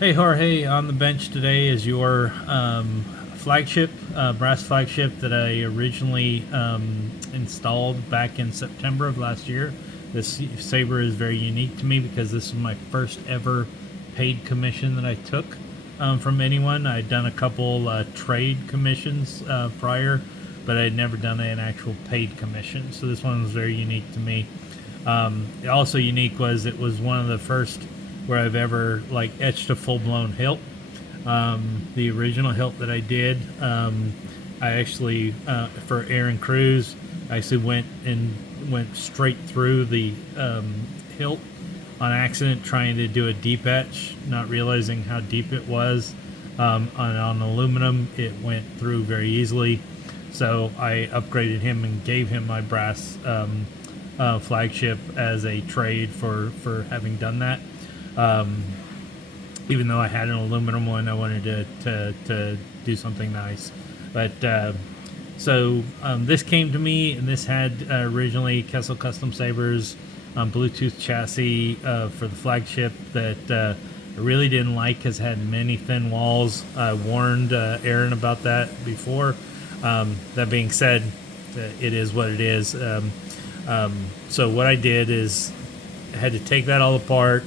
Hey Jorge, on the bench today is your flagship, brass flagship that I originally installed back in September of last year. This saber is very unique to me because this is my first ever paid commission that I took from anyone. I'd done a couple trade commissions prior, but I'd never done an actual paid commission. So this one was very unique to me. Also unique was it was one of the first where I've ever like etched a full-blown hilt. The original hilt that I did, I actually for Aaron Cruz, I actually went straight through the hilt on accident, trying to do a deep etch, not realizing how deep it was. On aluminum, it went through very easily, so I upgraded him and gave him my brass flagship as a trade for having done that. Even though I had an aluminum one, I wanted to do something nice. But this came to me, and this had originally Kessel Custom Sabers Bluetooth chassis for the flagship that I really didn't like because it had many thin walls. I warned Aaron about that before. That being said, it is what it is. So what I did is I had to take that all apart,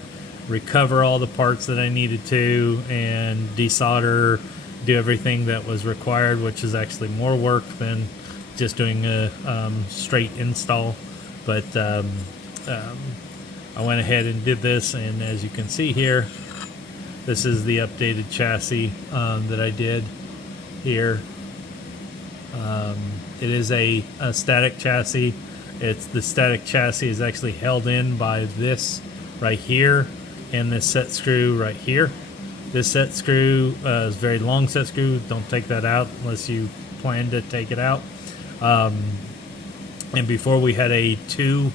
recover all the parts that I needed to, and desolder, do everything that was required, which is actually more work than just doing a straight install. But I went ahead and did this, and as you can see here, this is the updated chassis that I did here. It is a static chassis. The static chassis is actually held in by this right here and this set screw right here. This set screw is a very long set screw. Don't take that out unless you plan to take it out. And before we had a two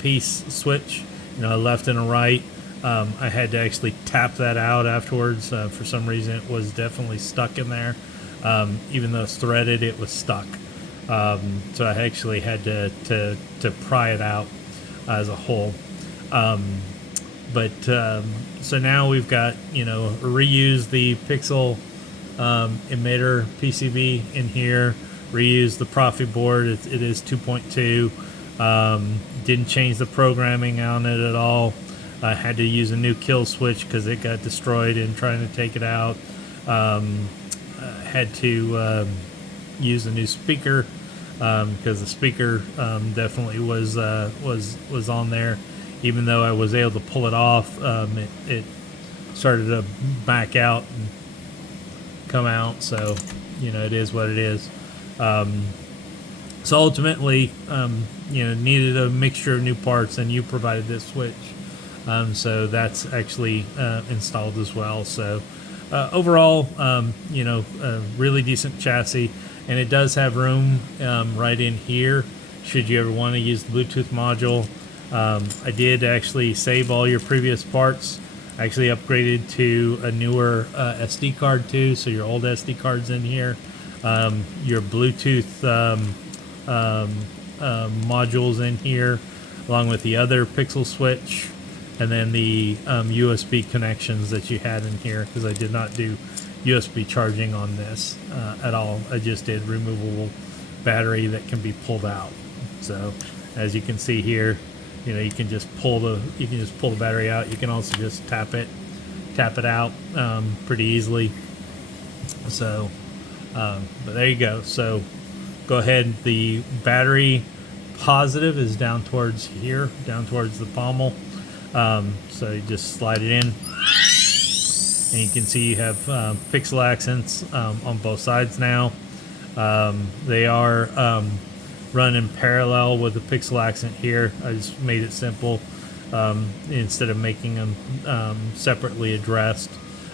piece switch, a left and a right. I had to actually tap that out afterwards. For some reason, it was definitely stuck in there. Even though it's threaded, it was stuck. So I actually had to pry it out as a whole. So now we've got, reuse the pixel emitter PCB in here, reuse the Profi board. It is 2.2. Didn't change the programming on it at all. I had to use a new kill switch because it got destroyed in trying to take it out. Had to use a new speaker because the speaker definitely was on there. Even though I was able to pull it off, it started to back out and come out. So, it is what it is. So ultimately, needed a mixture of new parts, and you provided this switch. So that's actually installed as well. So overall, a really decent chassis, and it does have room right in here should you ever want to use the Bluetooth module. I did actually save all your previous parts. I actually upgraded to a newer SD card too, so your old SD card's in here. Your Bluetooth modules in here, along with the other pixel switch, and then the USB connections that you had in here, because I did not do USB charging on this at all. I just did removable battery that can be pulled out. So as you can see here, you can just pull the battery out. You can also just tap it out pretty easily. So but there you go. So go ahead, the battery positive is down towards here, down towards the pommel. So you just slide it in, and you can see you have pixel accents on both sides now. They are run in parallel with the pixel accent here. I just made it simple instead of making them separately addressed.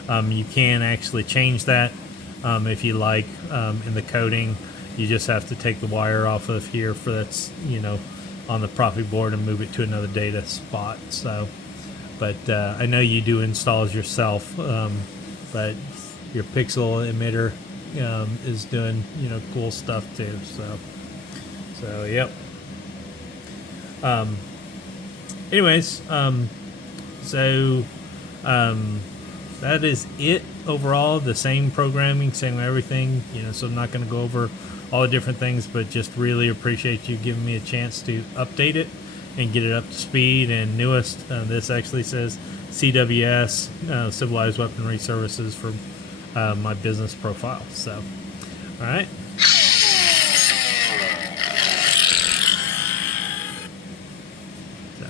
You can actually change that if you like in the coding. You just have to take the wire off of here for that's on the Profi board and move it to another data spot. So, but I know you do installs yourself, but your pixel emitter is doing cool stuff too. So yep. Anyways, so That is it overall. The same programming, same everything. So I'm not going to go over all the different things, but just really appreciate you giving me a chance to update it and get it up to speed and newest. This actually says CWS, Civilized Weaponry Services, for my business profile. So, all right. So.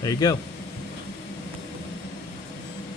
There you go.